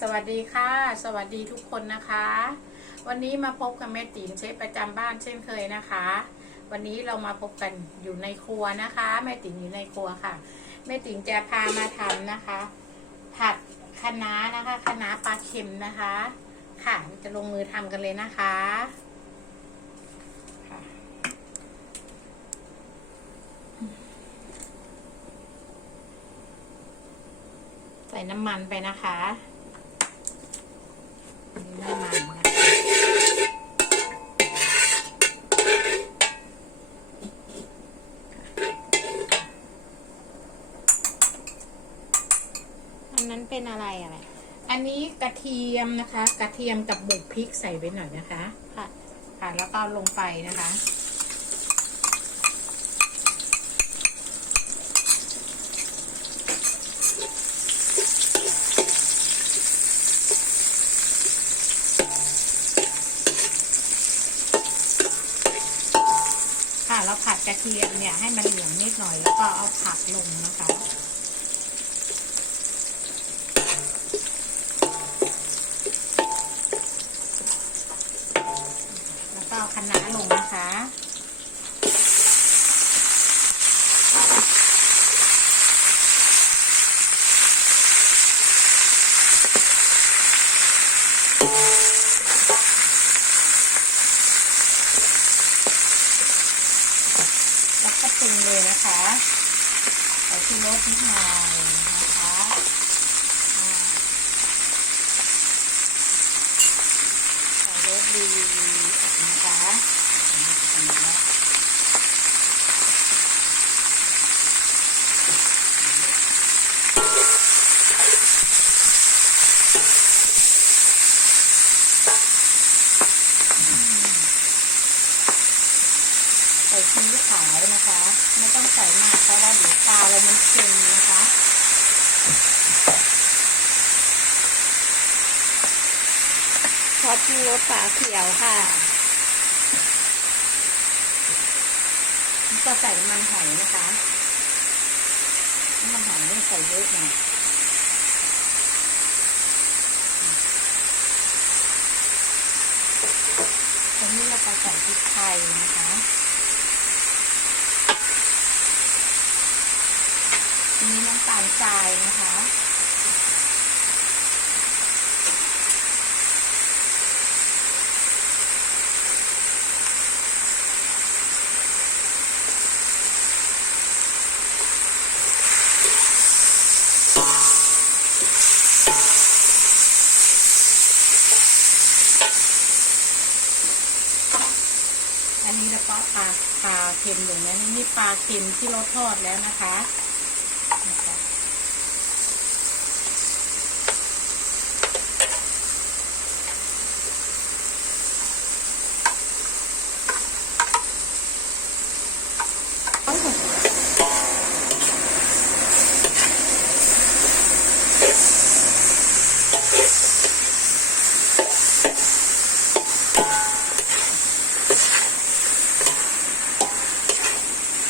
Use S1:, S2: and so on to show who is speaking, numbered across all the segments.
S1: สวัสดีค่ะ สวัสดีทุกคนนะคะ วันนี้มาพบกับแม่ติ๋มเชฟประจำบ้านเช่นเคยนะคะ วันนี้เรามาพบกันอยู่ในครัวนะคะ แม่ติ๋มอยู่ในครัวค่ะ แม่ติ๋มจะพามาทำนะคะ ผัดคะน้านะคะคะน้าปลาเค็มนะคะ ค่ะจะลงมือทำกันเลยนะคะใส่น้ำมันไปนะคะ นนั้น
S2: เป็นอะไรอะไร
S1: อันนี้กระเทียมนะคะ กระเทียมกับบุกพริกใส่ไปหน่อยนะคะ
S2: ค่ะ
S1: ค่ะ แล้วก็ลงไปนะคะ ค่ะ เราผัดกระเทียมเนี่ยให้มันเหลืองนิดหน่อยแล้วก็เอาผักลงนะคะ แล้วก็เอาคะน้าลงนะคะ แล้วก็ปรุงเลยนะคะใส่ชูรสนิดหน่อยนะคะอ่าใส่รสดีนะคะอันนี้จะเป็นแล้วใส่ ซีอิ๊วขาวนะคะ ไม่ต้องใส่มากเพราะว่าเดี๋ยวปลาเรามันเค็มนะคะ
S2: ซอสปรุงรสฝาเขียวค่ะ
S1: ก็ใส่มันหอยนะคะมันหอยไม่ใส่เยอะหน่อยตรงนี้เราจะใส่พริกไทยนะคะทีนี้น้ำตาล ทรายนะคะ อันนี้แล้วก็ปลาปลาเค็มอย่างนี้นี่ปลาเค็มที่เราทอดแล้วนะคะ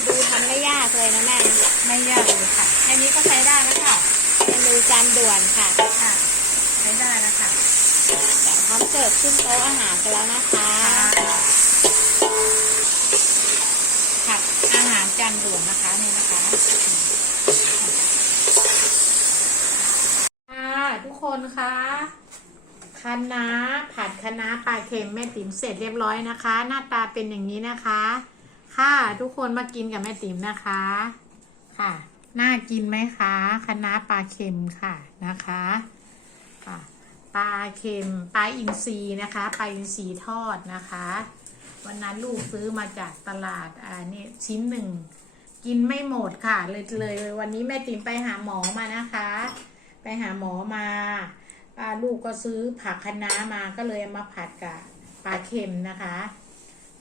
S2: ดูทำไม่ยากเลยนะแม่
S1: ไม่ยากเลยค่ะแค่นี้ก็ใช้ได้แล้วค่ะ
S2: เมนูจานด่วนค่ะ
S1: ค่ะ ใช้ ได้แล้วค่ะ
S2: เดี๋ยวพร้อมเสิร์ฟขึ้นโต๊ะอาหารกันแล้วนะคะ
S1: ผัดอาหารจานด่วนนะคะนี่นะคะค่ะทุกคนคะคะน้าผัดคะน้าปลาเค็มแม่ติ๋มเสร็จเรียบร้อยนะคะ หน้าตาเป็นอย่างนี้นะคะ ค่ะทุกคนมากินกับแม่ติ๋มนะคะ ค่ะ น่ากินไหมคะคะน้าปลาเค็มค่ะนะคะ ค่ะปลาเค็มปลาอินทรีนะคะปลาอินทรีทอดนะคะ วันนั้นลูกซื้อมาจากตลาดอ่านี่ชิ้นหนึ่งกินไม่หมดค่ะเลยเลยวันนี้แม่ติ๋มไปหาหมอมานะคะ ไปหาหมอมาอ่าลูกก็ซื้อผักคะน้ามาก็เลยมาผัดกับปลาเค็มนะคะ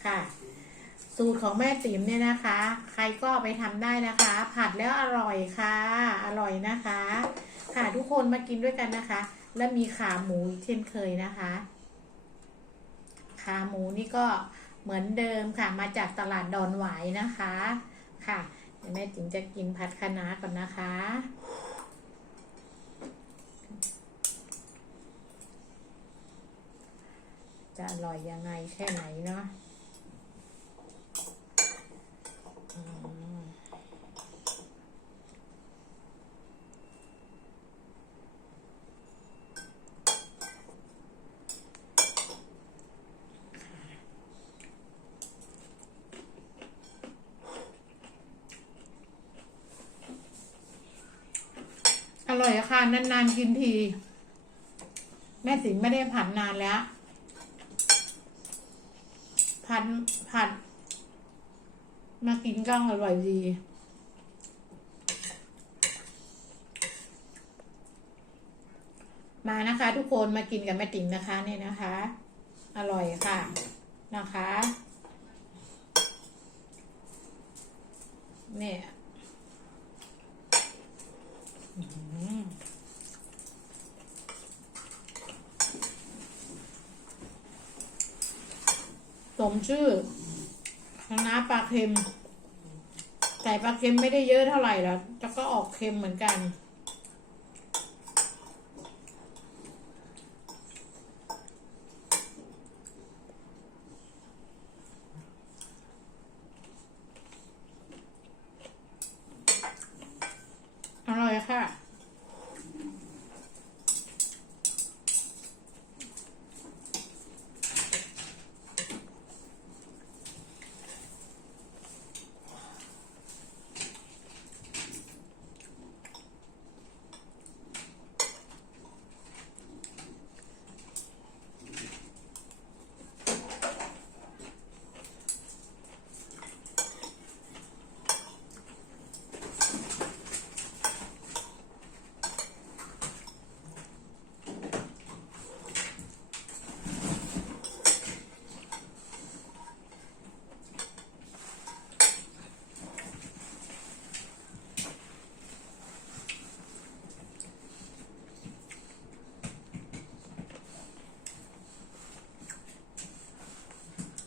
S1: ค่ะ สูตรของแม่ติ๋มเนี่ยนะคะ ใครก็ไปทำได้นะคะ ผัดแล้วอร่อยค่ะ อร่อยนะคะ ค่ะทุกคนมากินด้วยกันนะคะ และมีขาหมูเช่นเคยนะคะ ขาหมูนี่ก็เหมือนเดิมค่ะ มาจากตลาดดอนหวายนะคะ ค่ะแม่จิงจะกินผัดคะน้าก่อนนะคะ จะอร่อยยังไงแค่ไหนเนาะ ร่อยค่ะ นานๆกินที แม่สิงไม่ได้ผัดนานแล้ว ผัดผัด มากินก้างอร่อยดีมานะคะ ทุกคนมากินกับแม่ติ๋งนะคะเนี่ยนะคะ อร่อยค่ะนะคะเนี่ยอื้อหือ ส มชื่อคณะปลาเค็ม ใส่ปลาเค็มไม่ได้เยอะเท่าไหร่แล้วแต่ก็ออกเค็มเหมือนกัน อร่อยค่ะ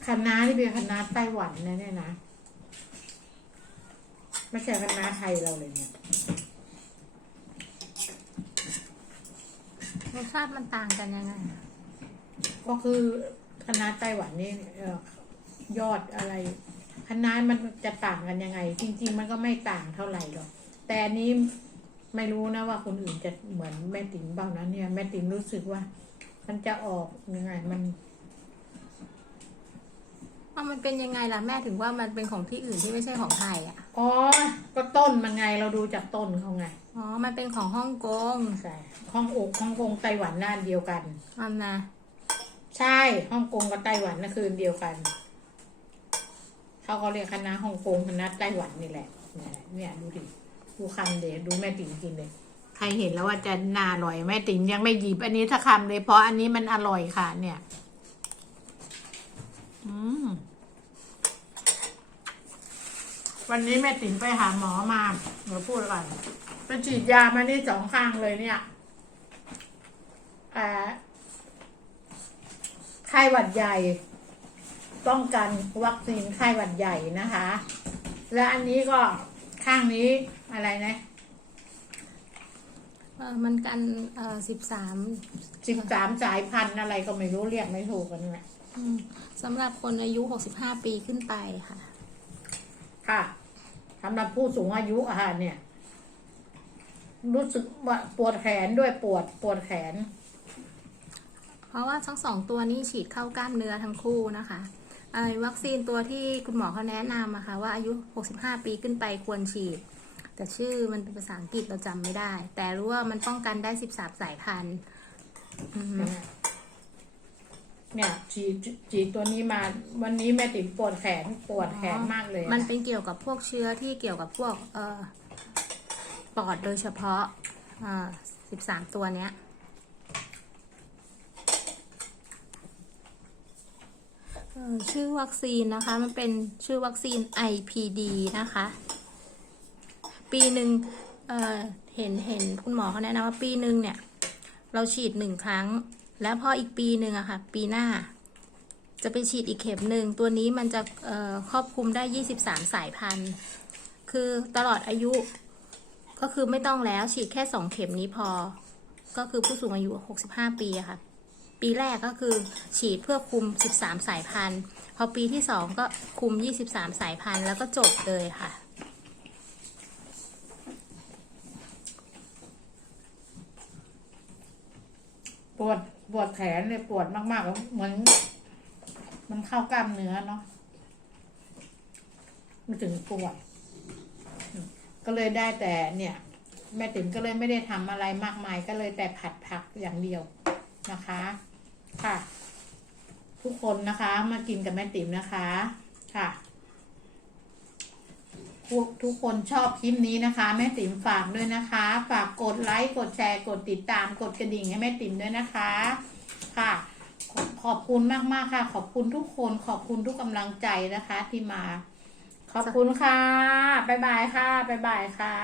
S1: คณะนี่เป็นคณะไต้หวันนะเนี่ยนะไม่ใช่คณะไทยเราเลยเนี่ย
S2: รสชาติมันต่างกันยังไง
S1: ก็คือคณะไต้หวันนี่เอ่อยอดอะไรคณะมันจะต่างกันยังไง จริง ๆ มันก็ไม่ต่างเท่าไหร่หรอก แต่อันนี้ไม่รู้นะว่าคนอื่นจะเหมือนแม่ติ๋มบ้างนะเนี่ยแม่ติ๋มรู้สึกว่า มันจะออกยังไงมัน
S2: ว่ามันเป็นยังไงล่ะแม่ถึงว่ามันเป็นของที่อื่นที่ไม่ใช่ของไทยอะ
S1: อ๋อ ก็ต้นมันไงเราดูจากต้นเขาไง
S2: อ๋อ มันเป็นของฮ่องกง
S1: ใช่ฮ่องอกฮ่องกงไต้หวันน่านเดียวกัน
S2: อันนะ
S1: ใช่ฮ่องกงกับไต้หวันน่ะคืนเดียวกัน เขาก็เรียกคณะฮ่องกงคณะไต้หวันนี่แหละ เนี่ยเนี่ยดูดิ ดูคำเดดูแม่ติ๋มกินเลย ใครเห็นแล้วว่าจะน่าอร่อยแม่ติ๋มยังไม่หยิบอันนี้สักคำเลยเพราะอันนี้มันอร่อยค่ะ เนี่ย อืม วันนี้แม่ติ๋มไปหาหมอมาเดี๋ยวพูดก่อนไปฉีดยามานี่สองข้างเลยเนี่ยอ่าไข้หวัดใหญ่ ป้องกันวัคซีนไข้หวัดใหญ่นะคะ และอันนี้ก็ข้างนี้อะไรนะ
S2: เออมันกันเอ่อสิบสาม
S1: สิบสามสายพันธุ์อะไรก็ไม่รู้เรียกไม่ถูกกันแหละ
S2: สำหรับคนอายุหกสิบห้าปีขึ้นไปค่ะ
S1: ค่ะสำหรับผู้สูงอายุอะค่ะเนี่ย รู้สึกว่าปวดแขนด้วยปวดปวดแขน
S2: เพราะว่าทั้งสองตัวนี้ฉีดเข้ากล้ามเนื้อทั้งคู่นะคะไอ้วัคซีนตัวที่คุณหมอเขาแนะนำอะค่ะว่าอายุ 65 ปีขึ้นไปควรฉีด แต่ชื่อมันเป็นภาษาอังกฤษเราจำไม่ได้ แต่รู้ว่ามันป้องกันได้ 13 สายพันธุ์อือฮึ
S1: เนี่ยฉีดฉีดตัวนี้มา วันนี้แม่ติ๋มปวดแขนปวดแขนมากเลย
S2: มันเป็นเกี่ยวกับพวกเชื้อที่เกี่ยวกับพวกเอ่อปอดโดยเฉพาะอ่า13ตัวเนี้ย ชื่อวัคซีนนะคะ มันเป็นชื่อวัคซีน IPD นะคะ ปีหนึ่งเเห็นเห็นคุณหมอเขาแนะนำว่าปีหนึ่งเนี่ย เราฉีดหนึ่งครั้ง แล้วพออีกปีหนึ่งอะค่ะ ปีหน้า จะไปฉีดอีกเข็มหนึ่ง ตัวนี้มันจะครอบคลุมได้ 23 สายพันธุ์ คือตลอดอายุก็คือไม่ต้องแล้วฉีดแค่ 2 เข็มนี้พอ ก็คือผู้สูงอายุ 65 ปีอะค่ะ ปีแรกก็คือฉีดเพื่อคุม 13 สายพันธุ์ พอปีที่ 2 ก็คุม 23 สายพันธุ์แล้วก็จบเลยค่ะ
S1: ปวดปวดแขนเลยปวดมากๆแล้วเหมือน มันเข้ากล้ามเนื้อเนาะมันถึงปวด ก็เลยได้แต่เนี่ย แม่ติ๋มก็เลยไม่ได้ทำอะไรมากมาย ก็เลยแต่ผัดผักอย่างเดียวนะคะ ค่ะ ทุกคนนะคะ มากินกับแม่ติ๋มนะคะ ค่ะ ทุกทุกคนชอบคลิปนี้นะคะ แม่ติ๋มฝากด้วยนะคะ ฝากกดไลค์กดแชร์กดติดตามกดกระดิ่งให้แม่ติ๋มด้วยนะคะ ค่ะ ขอบคุณมากๆค่ะ ขอบคุณทุกคนขอบคุณทุกกำลังใจนะคะ ที่มา ขอบคุณค่ะบ๊ายบายค่ะบ๊ายบายค่ะ